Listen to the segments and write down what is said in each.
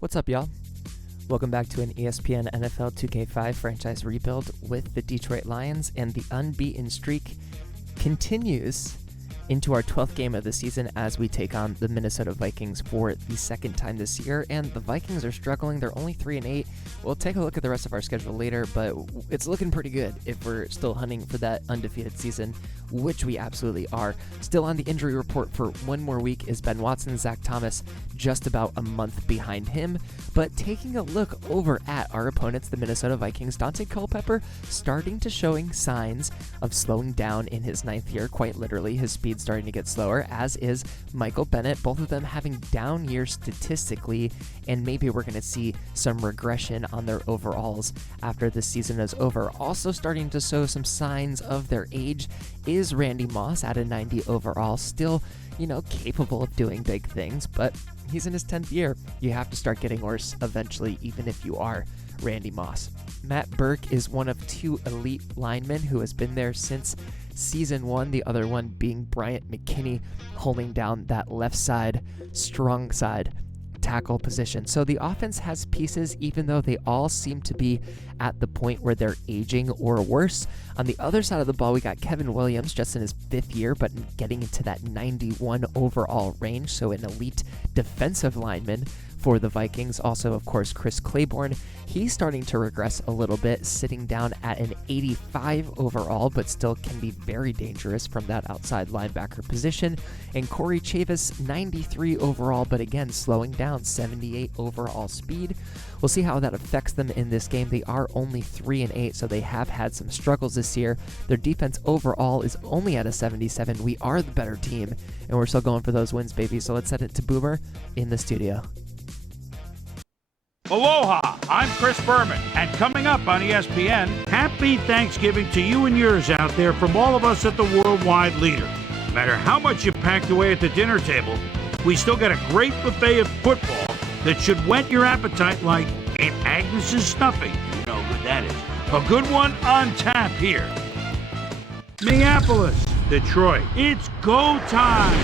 What's up, y'all? Welcome back to an ESPN NFL 2K5 franchise rebuild with the Detroit Lions, and the unbeaten streak continues into our 12th game of the season as we take on the Minnesota Vikings for the second time this year. And the Vikings are struggling. They're only 3-8. We'll take a look at the rest of our schedule later, but it's looking pretty good if we're still hunting for that undefeated season, which we absolutely are. Still on the injury report for one more week is Ben Watson. Zach Thomas just about a month behind him. But taking a look over at our opponents, the Minnesota Vikings, Dante Culpepper starting to showing signs of slowing down in his 9th year, quite literally. His speed's starting to get slower, as is Michael Bennett, both of them having down years statistically, and maybe we're going to see some regression on their overalls after this season is over. Also starting to show some signs of their age is Randy Moss at a 90 overall, still, capable of doing big things, but he's in his 10th year. You have to start getting worse eventually, even if you are Randy Moss. Matt Burke is one of two elite linemen who has been there since season 1, the other one being Bryant McKinney, holding down that left side, strong side tackle position. So the offense has pieces, even though they all seem to be at the point where they're aging or worse. On the other side of the ball, we got Kevin Williams, just in his 5th year, but getting into that 91 overall range, so an elite defensive lineman for the Vikings. Also, of course, Chris Claiborne. He's starting to regress a little bit, sitting down at an 85 overall, but still can be very dangerous from that outside linebacker position. And Corey Chavis, 93 overall, but again, slowing down, 78 overall speed. We'll see how that affects them in this game. They are only 3-8, so they have had some struggles this year. Their defense overall is only at a 77. We are the better team, and we're still going for those wins, baby. So let's send it to Boomer in the studio. Aloha, I'm Chris Berman, and coming up on ESPN, happy Thanksgiving to you and yours out there from all of us at the Worldwide Leader. No matter how much you packed away at the dinner table, we still got a great buffet of football that should whet your appetite like Aunt Agnes's stuffing. You know how good that is. A good one on tap here. Minneapolis, Detroit, it's go time.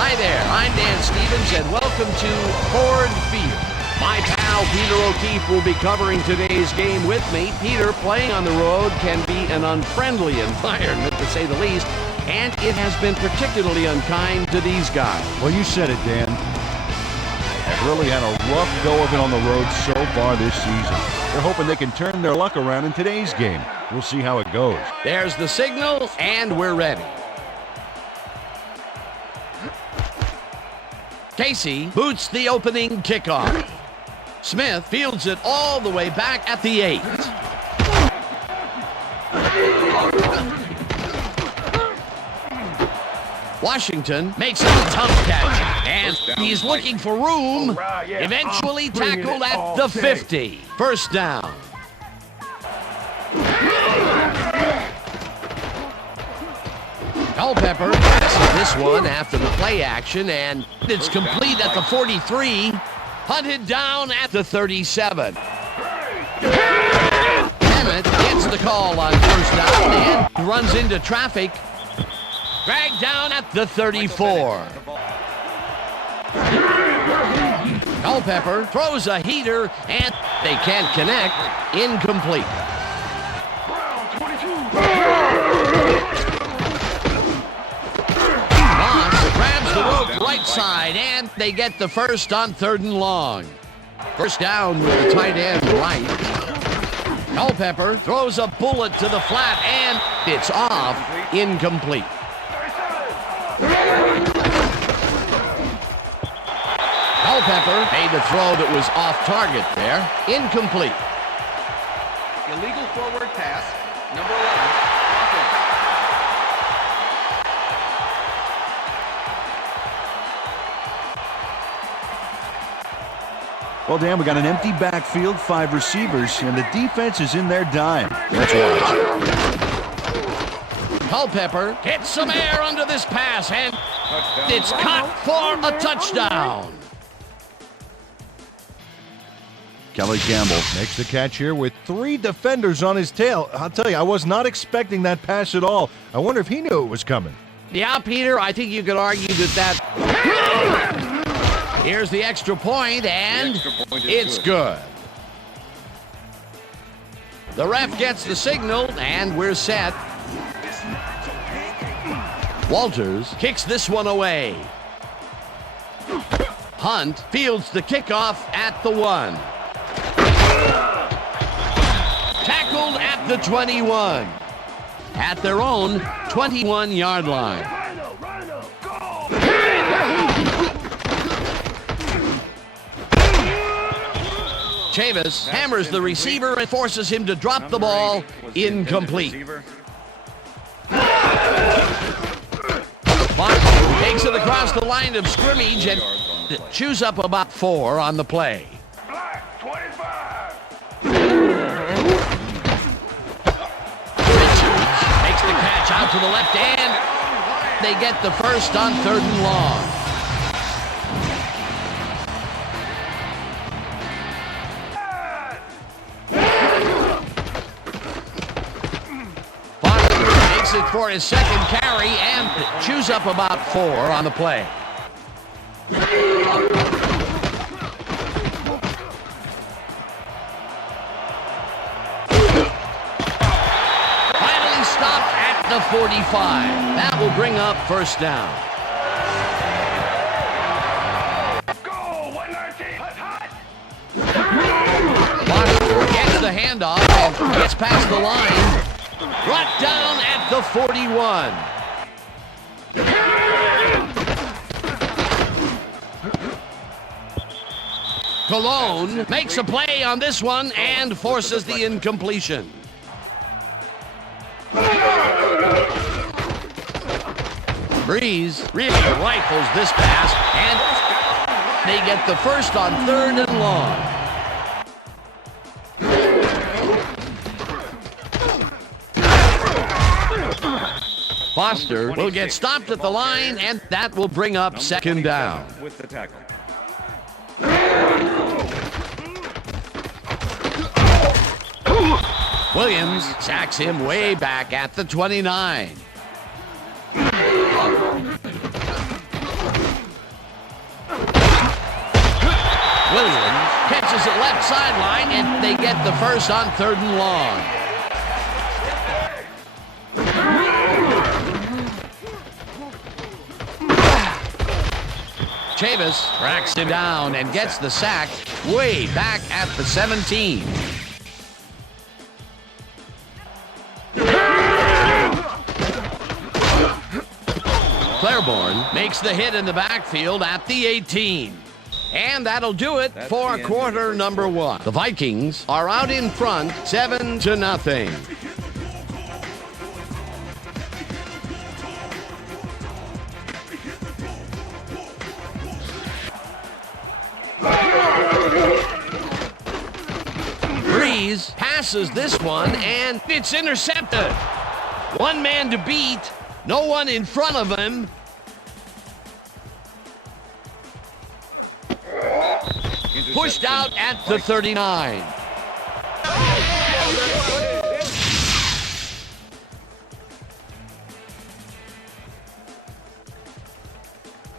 Hi there, I'm Dan Stevens, and welcome to Ford Field. My pal Peter O'Keefe will be covering today's game with me. Peter, playing on the road can be an unfriendly environment, to say the least, and it has been particularly unkind to these guys. Well, you said it, Dan. They've really had a rough go of it on the road so far this season. They're hoping they can turn their luck around in today's game. We'll see how it goes. There's the signal, and we're ready. Casey boots the opening kickoff. Smith fields it all the way back at the 8. Washington makes a tough catch, and he's looking for room. Eventually tackled at the 50. First down. Culpepper passes this one after the play action, and it's complete at the 43. Hunted down at the 37. Bennett gets the call on first down and runs into traffic. Dragged down at the 34. Culpepper throws a heater, and they can't connect. Incomplete. The rope right side, and they get the first on 3rd and long. First down with the tight end right. Culpepper throws a bullet to the flat, and it's off. Incomplete. Culpepper made the throw that was off target there. Incomplete. Illegal forward pass, number 11. Well, Dan, we got an empty backfield, 5 receivers, and the defense is in their dime. Let's watch. Culpepper hits some air under this pass, and it's caught for a touchdown. Kelly Campbell makes the catch here with 3 defenders on his tail. I'll tell you, I was not expecting that pass at all. I wonder if he knew it was coming. Yeah, Peter, I think you could argue that Here's the extra point, and it's good. The ref gets the signal, and we're set. Walters kicks this one away. Hunt fields the kickoff at the 1. Tackled at the 21. At their own 21-yard line. Chavis hammers the receiver and forces him to drop the ball. Incomplete. Foster takes it across the line of scrimmage and chews up about 4 on the play. Richards makes the catch out to the left, and they get the first on 3rd and long. It for his second carry and chews up about 4 on the play. Finally stopped at the 45. That will bring up first down. Foster gets the handoff and gets past the line. Brought down at the 41. Cologne makes a play on this one and forces the incompletion. Breeze really rifles this pass, and they get the first on 3rd and long. Foster will get stopped at the line, and that will bring up 2nd down. With the tackle. Williams sacks him way back at the 29. Williams catches it left sideline, and they get the first on 3rd and long. Chavis tracks him down and gets the sack way back at the 17. Claiborne makes the hit in the backfield at the 18. And that'll do it for quarter number 1. The Vikings are out in front 7-0. Breeze passes this one, and it's intercepted. One man to beat, no one in front of him. Pushed out at the 39.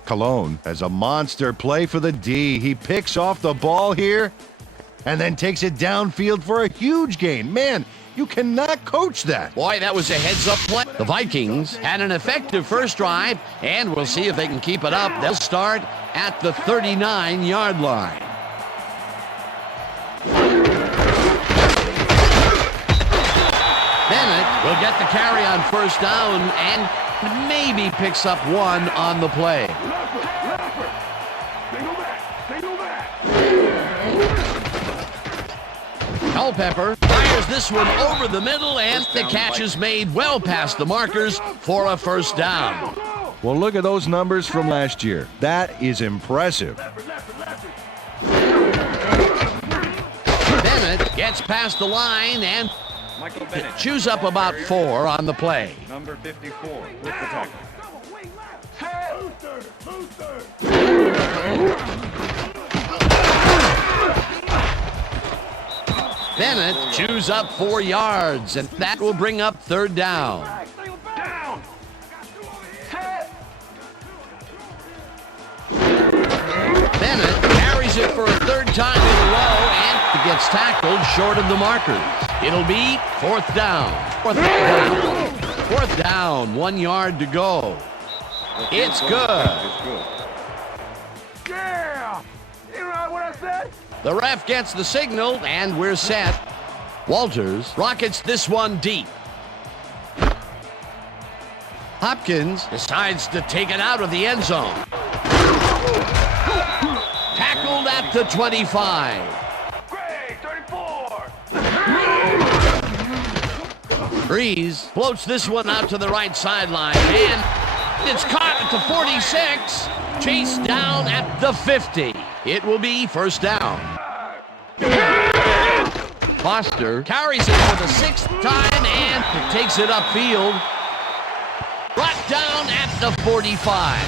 Cologne has a monster play for the D. He picks off the ball here and then takes it downfield for a huge gain. Man, you cannot coach that. Boy, that was a heads-up play. The Vikings had an effective first drive, and we'll see if they can keep it up. They'll start at the 39-yard line. Bennett will get the carry on first down and maybe picks up 1 on the play. Culpepper fires this one over the middle, and the catch is made well past the markers for a first down. Well, look at those numbers from last year. That is impressive. Bennett gets past the line and chews up about 4 on the play. Number 54 with the tackle. Bennett chews up 4 yards, and that will bring up 3rd down. tries it for a third time in a row, and it gets tackled short of the markers. It'll be fourth down. Fourth down, 1 yard to go. It's good. Yeah! You know what I said? The ref gets the signal, and we're set. Walters rockets this one deep. Hopkins decides to take it out of the end zone. Tackled at the 25. Great, 34! Breeze floats this one out to the right sideline, and it's caught at the 46. Chased down at the 50. It will be first down. Foster carries it for the 6th time and takes it upfield. Brought down at the 45.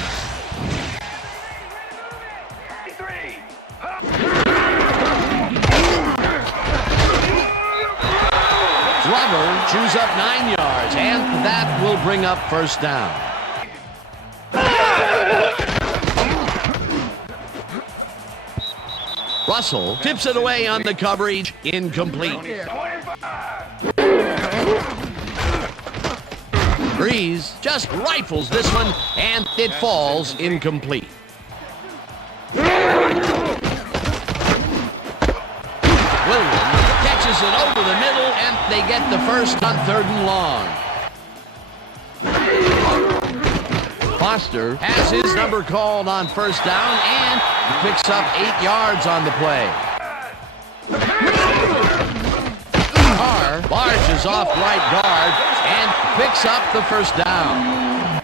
Glover chews up 9 yards, and that will bring up first down. Russell tips it away on the coverage, incomplete. Breeze just rifles this one, and it falls incomplete. Williams catches it over the middle, and they get the first on 3rd and long. Foster has his number called on first down and picks up 8 yards on the play. Carr barges off right guard and picks up the first down.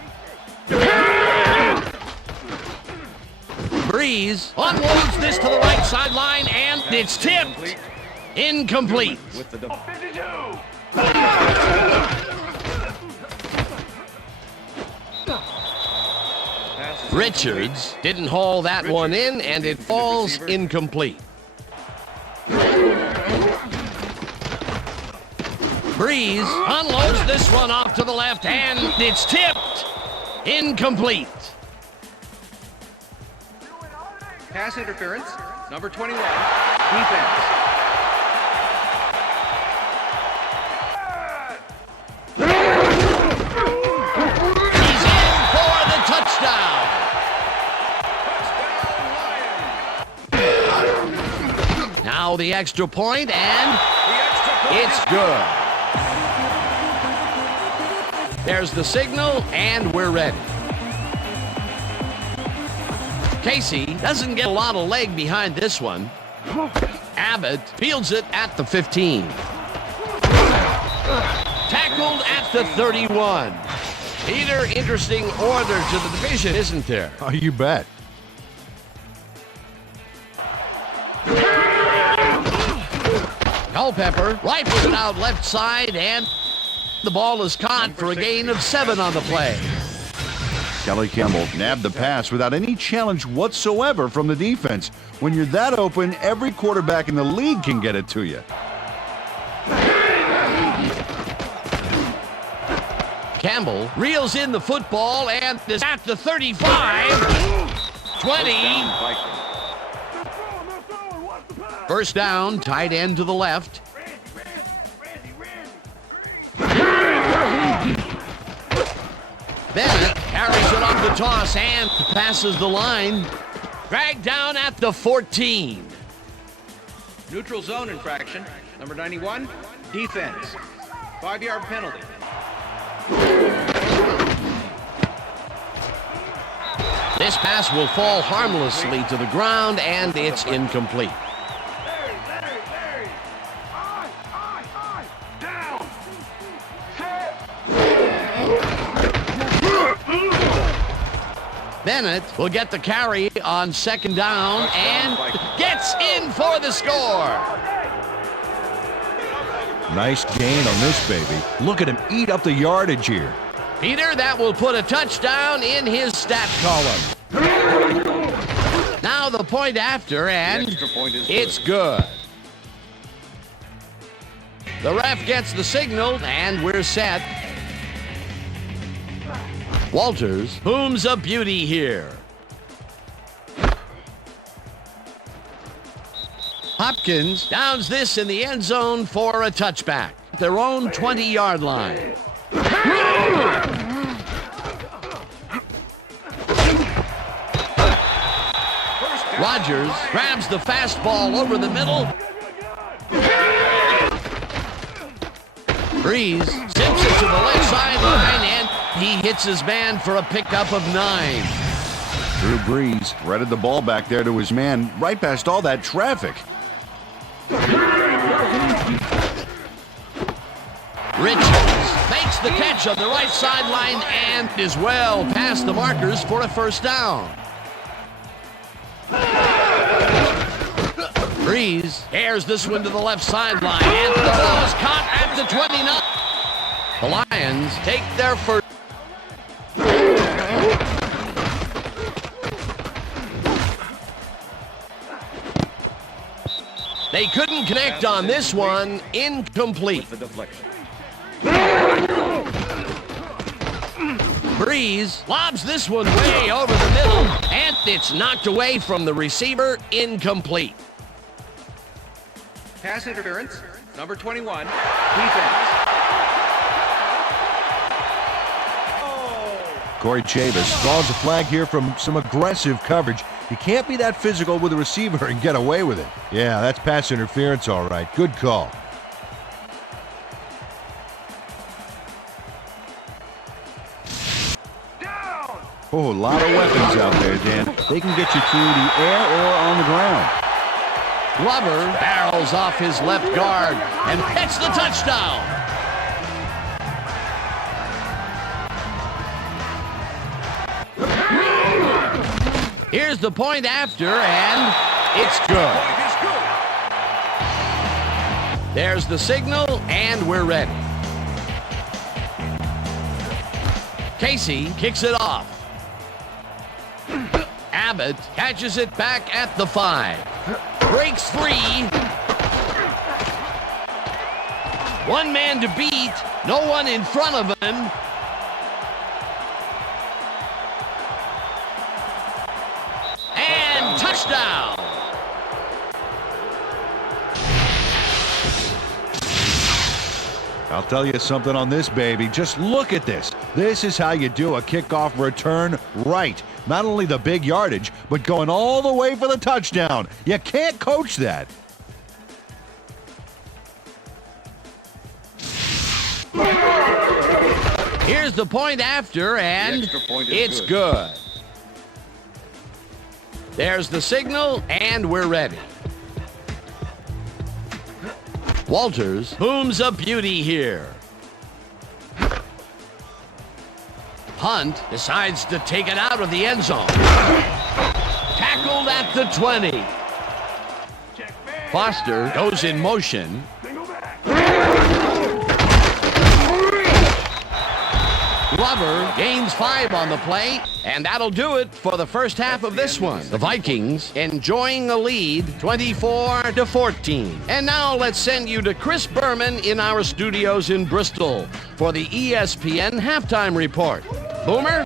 Breeze unloads this to the right sideline, and it's tipped. Incomplete. Richards didn't haul that one in, and it falls incomplete. Breeze unloads this one off to the left, and it's tipped. Incomplete. Pass interference, number 21, defense. He's in for the touchdown. Now the extra point, and it's good. There's the signal, and we're ready. Casey doesn't get a lot of leg behind this one. Abbott fields it at the 15. Tackled at the 31. Peter, interesting order to the division, isn't there? Oh, you bet. Culpepper rifles it out left side, and the ball is caught for a gain of 7 on the play. Kelly Campbell nabbed the pass without any challenge whatsoever from the defense. When you're that open, every quarterback in the league can get it to you. Campbell reels in the football and is at the 35, 20. First down, tight end to the left. Bennett carries it off the toss and passes the line. Dragged down at the 14. Neutral zone infraction, number 91, defense. 5-yard penalty. This pass will fall harmlessly to the ground, and it's incomplete. Bennett will get the carry on second down and gets in for the score. Nice gain on this baby. Look at him eat up the yardage here. Peter, that will put a touchdown in his stat column. Now the point after, and it's good. The ref gets the signal, and we're set. Walters booms a beauty here. Hopkins downs this in the end zone for a touchback. Their own 20-yard line. Rodgers grabs the fastball over the middle. Breeze zips it to the left sideline, and he hits his man for a pickup of 9. Drew Brees threaded the ball back there to his man right past all that traffic. Richards makes the catch on the right sideline and is well past the markers for a first down. Breeze airs this one to the left sideline, and the ball is caught at the 29. The Lions take their first. They couldn't connect on this one. Incomplete. Breeze lobs this one way over the middle, and it's knocked away from the receiver. Incomplete. Pass interference, number 21, defense. Corey Chavis calls a flag here from some aggressive coverage. You can't be that physical with a receiver and get away with it. Yeah, that's pass interference, all right. Good call. Oh, a lot of weapons out there, Dan. They can get you through the air or on the ground. Glover barrels off his left guard and hits the touchdown. Here's the point after, and it's good. There's the signal, and we're ready. Casey kicks it off. Abbott catches it back at the 5. Breaks free. One man to beat. No one in front of him. And touchdown. I'll tell you something on this, baby. Just look at this. This is how you do a kickoff return right. Not only the big yardage, but going all the way for the touchdown. You can't coach that. Here's the point after, and it's good. There's the signal, and we're ready. Walters booms a beauty here. Hunt decides to take it out of the end zone. Tackled at the 20. Foster goes in motion. Glover gains 5 on the play, and that'll do it for the first half of this one. The Vikings enjoying a lead, 24-14. And now let's send you to Chris Berman in our studios in Bristol for the ESPN halftime report. Boomer?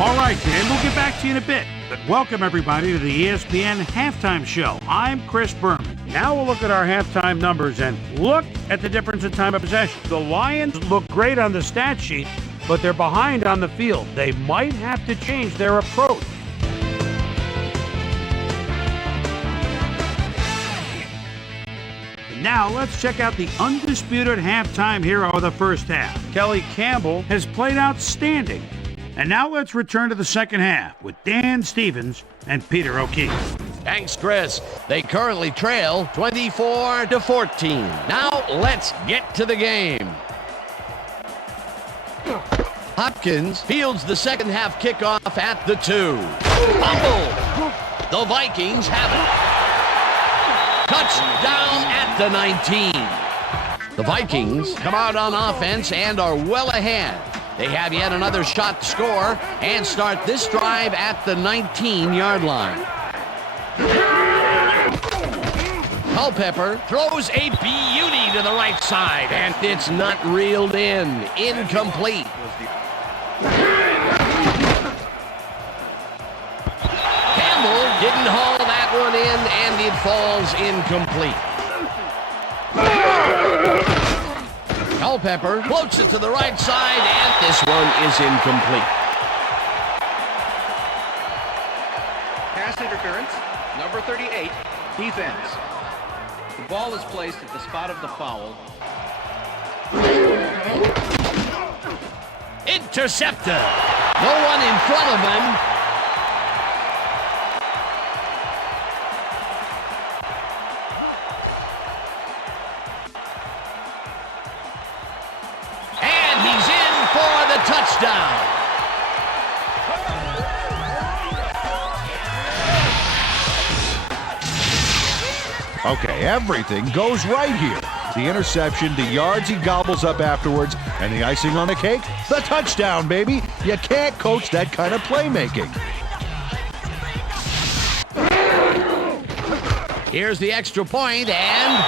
All right, Dan, we'll get back to you in a bit. But welcome, everybody, to the ESPN Halftime Show. I'm Chris Berman. Now we'll look at our halftime numbers and look at the difference in time of possession. The Lions look great on the stat sheet, but they're behind on the field. They might have to change their approach. Now let's check out the undisputed halftime hero of the first half. Kelly Campbell has played outstanding. And now let's return to the second half with Dan Stevens and Peter O'Keefe. Thanks, Chris. They currently trail 24-14. Now let's get to the game. Hopkins fields the second half kickoff at the 2. Fumble. The Vikings have it. Touchdown at the 19. The Vikings come out on offense and are well ahead. They have yet another shot to score and start this drive at the 19-yard line. Culpepper throws a beauty to the right side, and it's not reeled in. Incomplete. Didn't haul that one in, and it falls incomplete. Culpepper floats it to the right side, and this one is incomplete. Pass interference, number 38, defense. The ball is placed at the spot of the foul. Intercepted. No one in front of him. And he's in for the touchdown. Okay, everything goes right here. The interception, the yards he gobbles up afterwards, and the icing on the cake, the touchdown, baby. You can't coach that kind of playmaking. Here's the extra point, and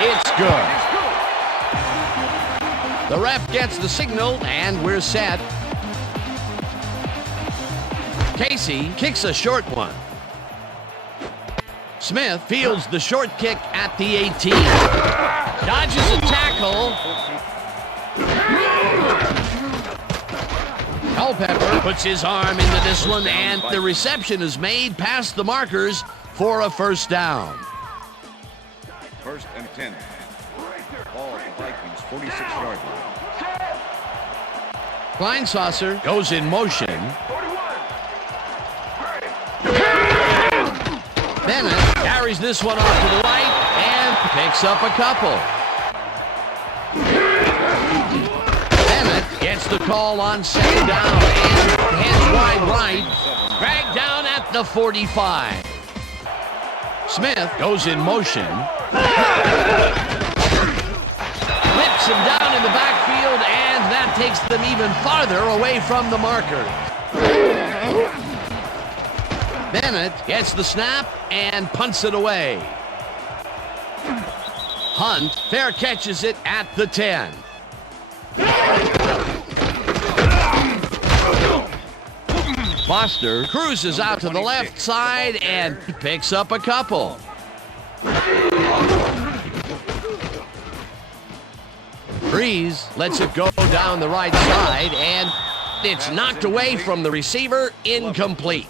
it's good. The ref gets the signal, and we're set. Casey kicks a short one. Smith fields the short kick at the 18. Dodges a tackle. Culpepper puts his arm into this one, and the reception is made past the markers for a first down. 1st and 10. Ball at the Vikings 46-yard line. Kleinsasser goes in motion. Bennett carries this one off to the right and picks up a couple. Bennett gets the call on second down and heads wide right. Dragged down at the 45. Smith goes in motion. Whips him down in the backfield, and that takes them even farther away from the marker. Bennett gets the snap and punts it away. Hunt fair catches it at the 10. Foster cruises out to the left side and picks up a couple. Breeze lets it go down the right side, and it's knocked away from the receiver, incomplete.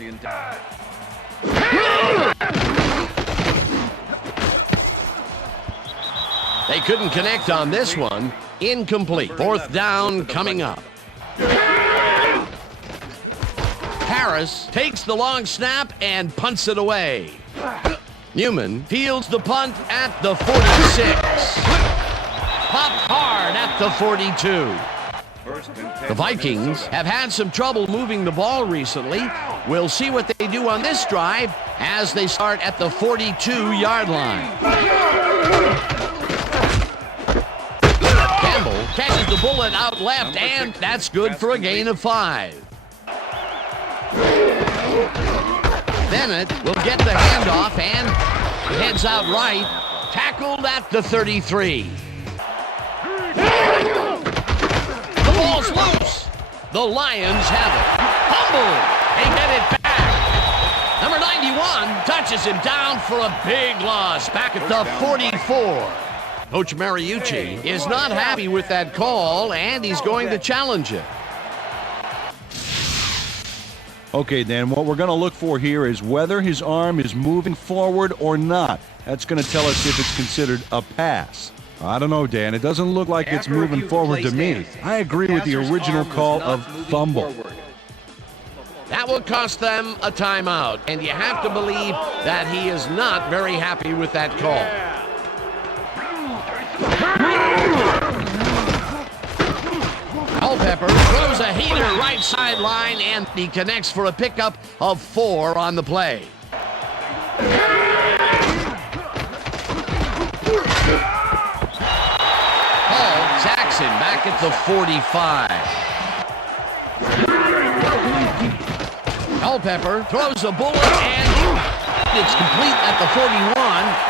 They couldn't connect on this one. Incomplete. 4th down coming up. Harris takes the long snap and punts it away. Newman fields the punt at the 46. Popped hard at the 42. The Vikings have had some trouble moving the ball recently. We'll see what they do on this drive as they start at the 42-yard line. Campbell catches the bullet out left, and that's good for a gain of 5. Bennett will get the handoff and heads out right, tackled at the 33. The ball's loose. The Lions have it. Fumble. They get it back. Number 91 touches him down for a big loss back at the 44. Coach Mariucci is not happy with that call, and he's going to challenge it. Okay, Dan, what we're going to look for here is whether his arm is moving forward or not. That's going to tell us if it's considered a pass. I don't know, Dan. It doesn't look like it's moving forward to me. I agree with the original call of fumble. That will cost them a timeout, and you have to believe that he is not very happy with that call. Culpepper throws a heater right sideline, and he connects for a pickup of 4 on the play. Paul Jackson back at the 45. Culpepper throws a bullet, and it's complete at the 41.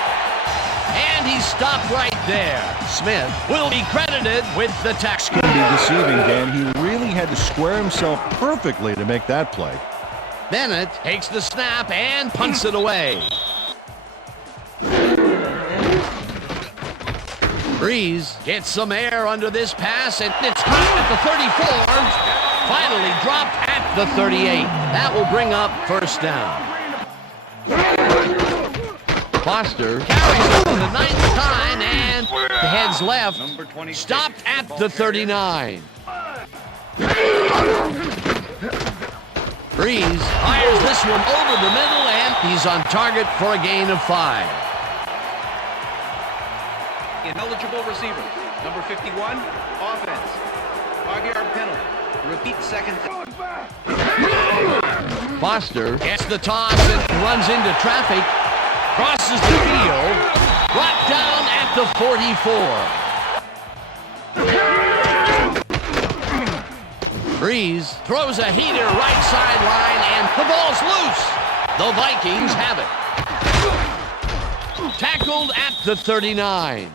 And he's stopped right there. Smith will be credited with the tackle. It's going to be deceiving, Dan. He really had to square himself perfectly to make that play. Bennett takes the snap and punts it away. Breeze gets some air under this pass, and it's caught at the 34. Finally dropped at the 38. That will bring up first down. Foster carries it for the 9th time, and the heads left. Stopped at the 39. Breeze fires this one over the middle, and he's on target for a gain of 5. Ineligible receiver. Number 51, offense. 5-yard penalty. Repeat second. Foster gets the toss and runs into traffic. Crosses the field. Brought down at the 44. Breeze throws a heater right sideline, and the ball's loose. The Vikings have it. Tackled at the 39.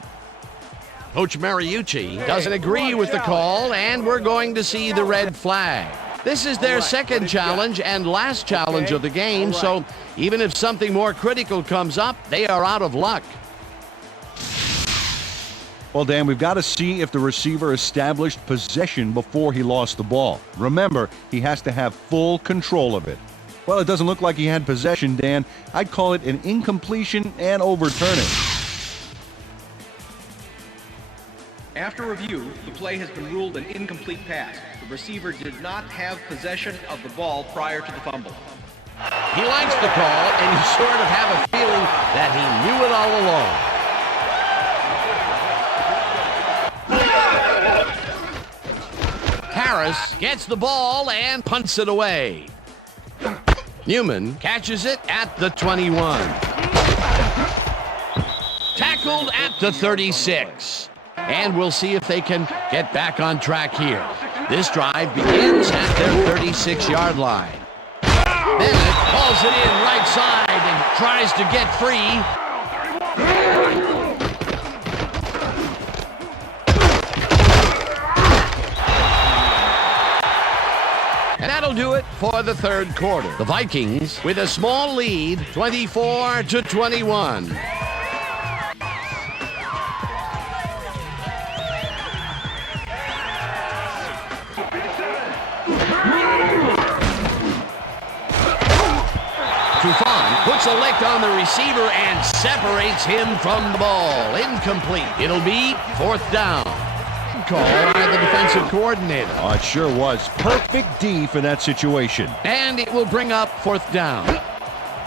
Coach Mariucci doesn't agree with the call, and we're going to see the red flag. This is their second challenge and last challenge of the game, so even if something more critical comes up, they are out of luck. Well, Dan, we've got to see if the receiver established possession before he lost the ball. Remember, he has to have full control of it. Well, it doesn't look like he had possession, Dan. I'd call it an incompletion and overturn it. After review, the play has been ruled an incomplete pass. The receiver did not have possession of the ball prior to the fumble. He likes the call, and you sort of have a feeling that he knew it all along. Harris gets the ball and punts it away. Newman catches it at the 21. Tackled at the 36. And we'll see if they can get back on track here. This drive begins at their 36-yard line. Bennett calls it in right side and tries to get free. And that'll do it for the third quarter. The Vikings with a small lead, 24-21. Puts a lick on the receiver and separates him from the ball. Incomplete. It'll be 4th down. Call by the defensive coordinator. Oh, it sure was. Perfect D for that situation. And it will bring up 4th down.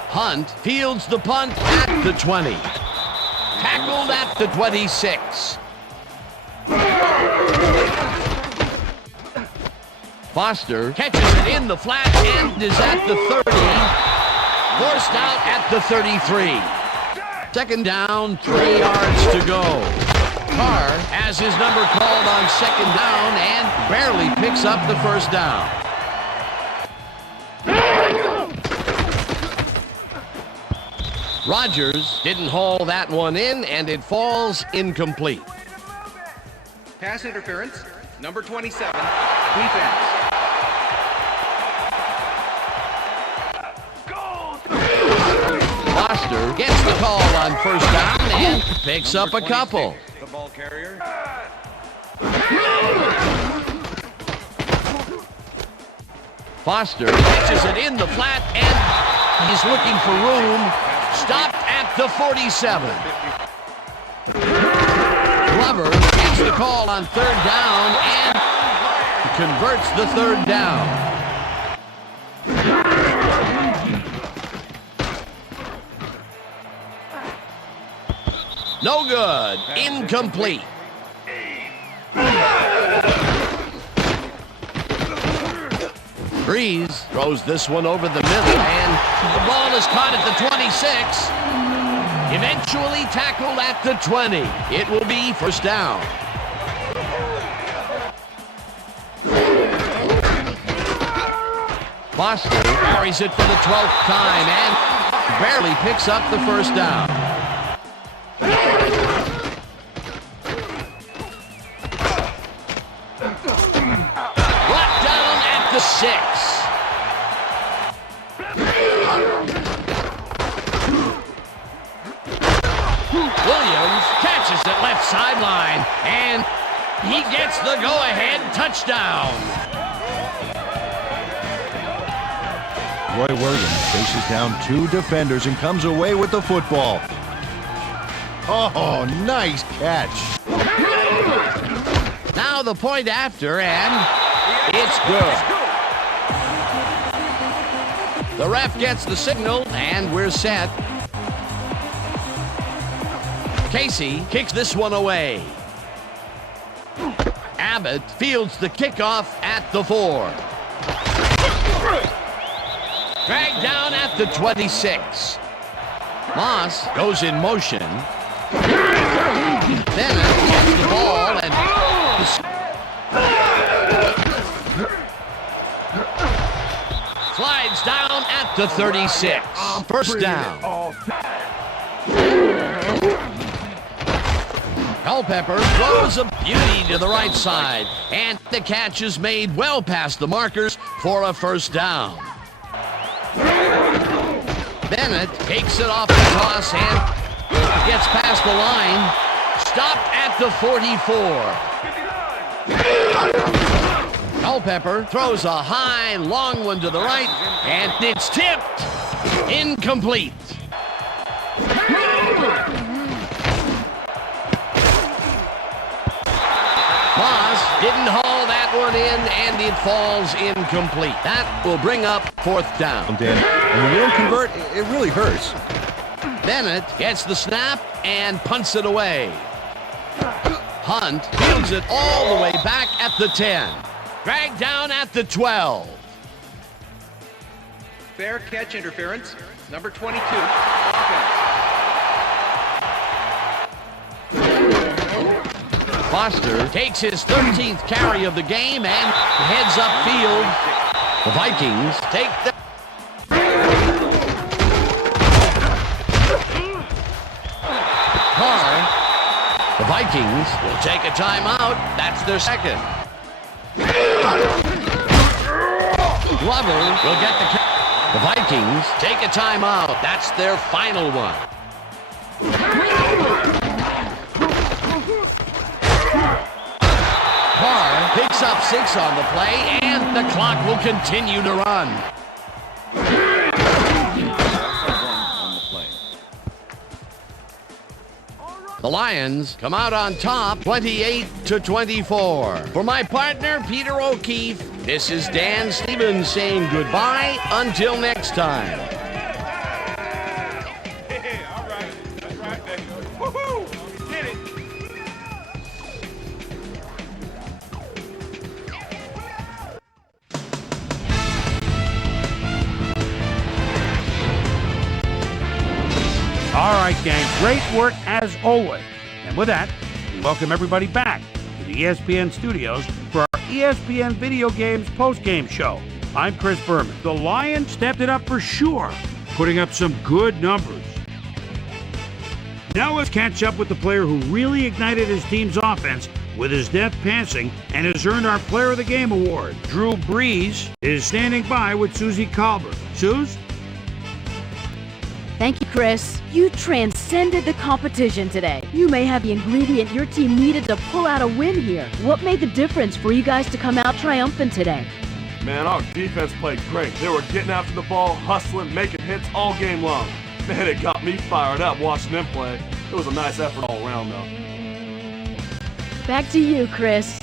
Hunt fields the punt at the 20. Tackled at the 26. Foster catches it in the flat and is at the 30. Forced out at the 33. 2nd down, 3 yards to go. Carr has his number called on 2nd down and barely picks up the 1st down. Rodgers didn't haul that one in, and it falls incomplete. Pass interference, number 27, defense. Foster gets the call on 1st down and picks up a couple. The ball carrier. Foster catches it in the flat, and he's looking for room. Stopped at the 47. Glover gets the call on 3rd down and converts the 3rd down. No good. Incomplete. Breeze throws this one over the middle, and the ball is caught at the 26. Eventually tackled at the 20. It will be 1st down. Foster carries it for the 12th time and barely picks up the 1st down. Brought down at the 6. Williams catches it left sideline, and he gets the go-ahead touchdown. Roy Williams chases down 2 defenders and comes away with the football. Oh, nice catch. Now the point after, and it's good. The ref gets the signal, and we're set. Casey kicks this one away. Abbott fields the kickoff at the 4. Dragged down at the 26. Moss goes in motion. Bennett gets the ball and slides down at the 36. First down. Culpepper throws a beauty to the right side, and the catch is made well past the markers for a first down. Bennett takes it off the toss and gets past the line. Stopped at the 44. Culpepper throws a high, long one to the right, and it's tipped. Incomplete. Moss didn't haul that one in, and it falls incomplete. That will bring up fourth down. Dan, and when you don't convert, it really hurts. Bennett gets the snap and punts it away. Hunt fields it all the way back at the 10. Dragged down at the 12. Fair catch interference, number 22. Foster takes his 13th carry of the game and heads upfield. The Vikings take the The Vikings will take a timeout. That's their second. Glover will get the Vikings take a timeout. That's their final one. Carr picks up 6 on the play, and the clock will continue to run. The Lions come out on top, 28-24. For my partner, Peter O'Keefe, this is Dan Stevens saying goodbye until next time. Yeah, all right. That's right, baby. Woohoo! Get it. All right, gang, great work as always. And with that, we welcome everybody back to the ESPN studios for our ESPN Video Games post-game show. I'm Chris Berman. The Lions stepped it up for sure, putting up some good numbers. Now let's catch up with the player who really ignited his team's offense with his deft passing and has earned our Player of the Game award. Drew Brees is standing by with Susie Colbert. Suze? Thank you, Chris. You transcended the competition today. You may have the ingredient your team needed to pull out a win here. What made the difference for you guys to come out triumphant today? Man, our defense played great. They were getting after the ball, hustling, making hits all game long. Man, it got me fired up watching them play. It was a nice effort all around, though. Back to you, Chris.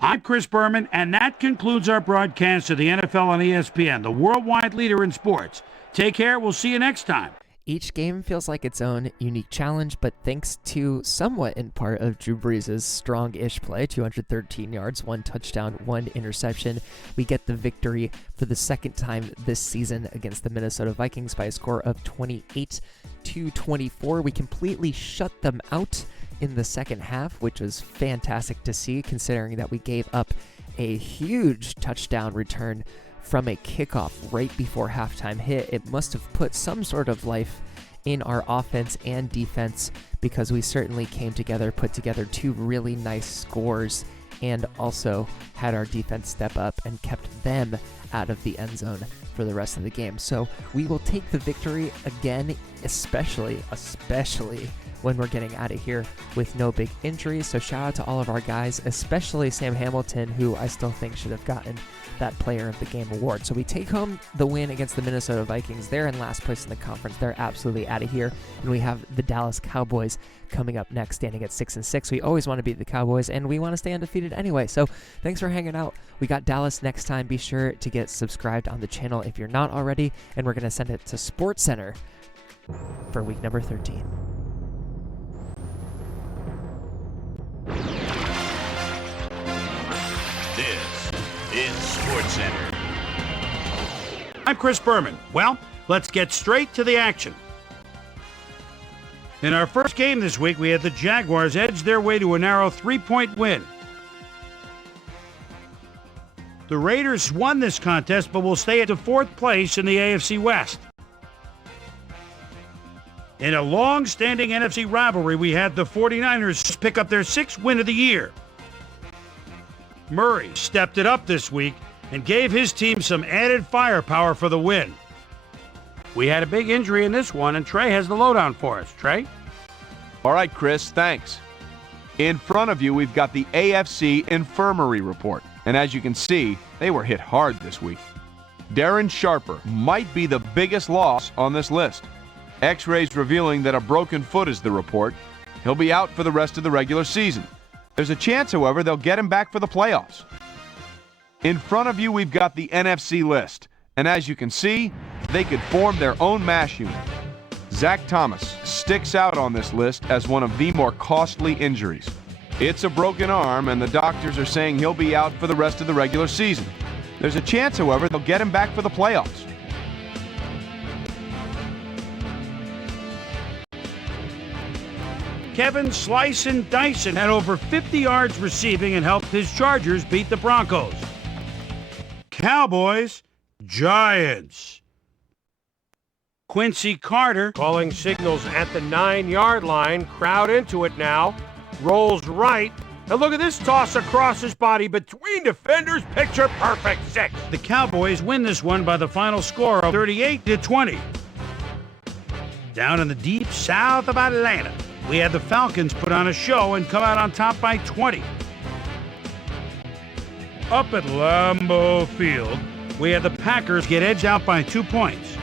I'm Chris Berman, and that concludes our broadcast of the NFL on ESPN, the worldwide leader in sports. Take care. We'll see you next time. Each game feels like its own unique challenge, but thanks to somewhat in part of Drew Brees' strong-ish play, 213 yards, 1 touchdown, 1 interception, we get the victory for the second time this season against the Minnesota Vikings by a score of 28-24. We completely shut them out in the second half, which was fantastic to see, considering that we gave up a huge touchdown return from a kickoff right before halftime hit. It must have put some sort of life in our offense and defense, because we certainly came together, put together 2 really nice scores, and also had our defense step up and kept them out of the end zone for the rest of the game. So we will take the victory again, especially when we're getting out of here with no big injuries. So shout out to all of our guys, especially Sam Hamilton, who I still think should have gotten that Player of the Game award. So we take home the win against the Minnesota Vikings. They're in last place in the conference. They're absolutely out of here. And we have the Dallas Cowboys coming up next, standing at 6-6. We always want to beat the Cowboys, and we want to stay undefeated anyway. So thanks for hanging out. We got Dallas next time. Be sure to get subscribed on the channel if you're not already, and we're going to send it to SportsCenter for week number 13. This is SportsCenter. I'm Chris Berman. Well, let's get straight to the action. In our first game this week, we had the Jaguars edge their way to a narrow 3-point win. The Raiders won this contest, but will stay at the 4th place in the AFC West. In a long-standing NFC rivalry, we had the 49ers pick up their 6th win of the year. Murray stepped it up this week and gave his team some added firepower for the win. We had a big injury in this one, and Trey has the lowdown for us. Trey? All right, Chris, thanks. In front of you, we've got the AFC Infirmary Report. And as you can see, they were hit hard this week. Darren Sharper might be the biggest loss on this list. X-rays revealing that a broken foot is the report. He'll be out for the rest of the regular season. There's a chance, however, they'll get him back for the playoffs. In front of you, we've got the NFC list. And as you can see, they could form their own MASH unit. Zach Thomas sticks out on this list as one of the more costly injuries. It's a broken arm, and the doctors are saying he'll be out for the rest of the regular season. There's a chance, however, they'll get him back for the playoffs. Kevin Slice and Dyson had over 50 yards receiving and helped his Chargers beat the Broncos. Cowboys, Giants. Quincy Carter calling signals at the 9-yard line. Crowd into it now. Rolls right. And look at this toss across his body between defenders. Picture perfect 6. The Cowboys win this one by the final score of 38-20. Down in the deep south of Atlanta, we had the Falcons put on a show and come out on top by 20. Up at Lambeau Field, we had the Packers get edged out by 2 points.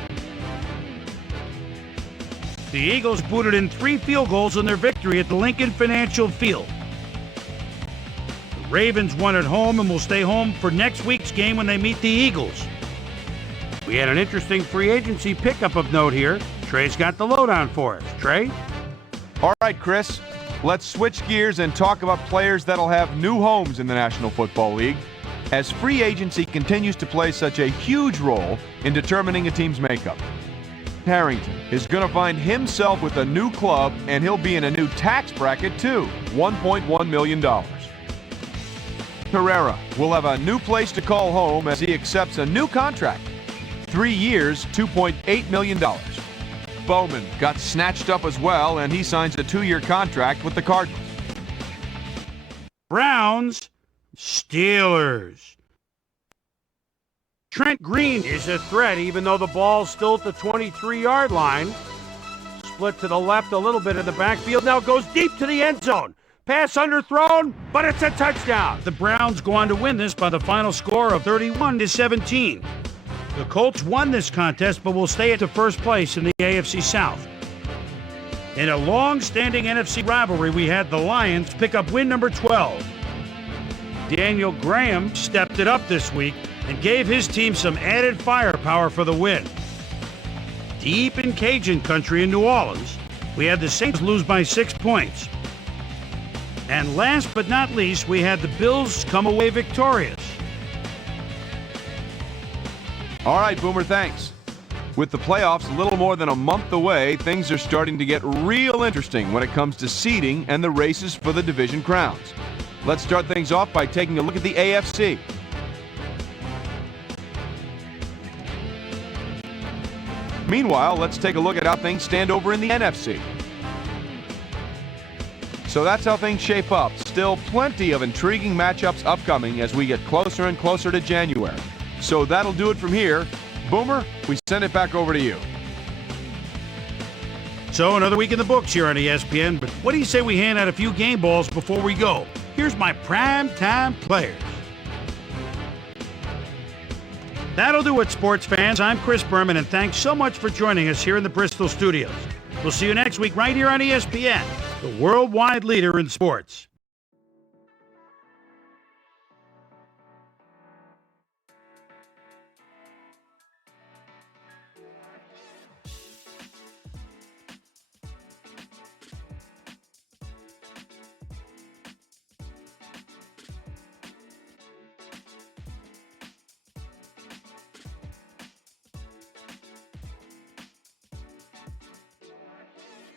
The Eagles booted in 3 field goals in their victory at the Lincoln Financial Field. The Ravens won at home and will stay home for next week's game when they meet the Eagles. We had an interesting free agency pickup of note here. Trey's got the lowdown for us. Trey? All right, Chris, let's switch gears and talk about players that'll have new homes in the National Football League, as free agency continues to play such a huge role in determining a team's makeup. Harrington is going to find himself with a new club, and he'll be in a new tax bracket too, $1.1 million. Herrera will have a new place to call home as he accepts a new contract, 3 years, $2.8 million. Bowman got snatched up as well, and he signs a 2-year contract with the Cardinals. Browns, Steelers. Trent Green is a threat, even though the ball's still at the 23-yard line. Split to the left a little bit in the backfield. Now goes deep to the end zone. Pass underthrown, but it's a touchdown. The Browns go on to win this by the final score of 31-17. The Colts won this contest, but will stay at the first place in the AFC South. In a long-standing NFC rivalry, we had the Lions pick up win number 12. Daniel Graham stepped it up this week and gave his team some added firepower for the win. Deep in Cajun country in New Orleans, we had the Saints lose by 6 points. And last but not least, we had the Bills come away victorious. All right, Boomer, thanks. With the playoffs a little more than a month away, things are starting to get real interesting when it comes to seeding and the races for the division crowns. Let's start things off by taking a look at the AFC. Meanwhile, let's take a look at how things stand over in the NFC. So that's how things shape up. Still plenty of intriguing matchups upcoming as we get closer and closer to January. So that'll do it from here. Boomer, we send it back over to you. So another week in the books here on ESPN, but what do you say we hand out a few game balls before we go? Here's my primetime players. That'll do it, sports fans. I'm Chris Berman, and thanks so much for joining us here in the Bristol studios. We'll see you next week right here on ESPN, the worldwide leader in sports.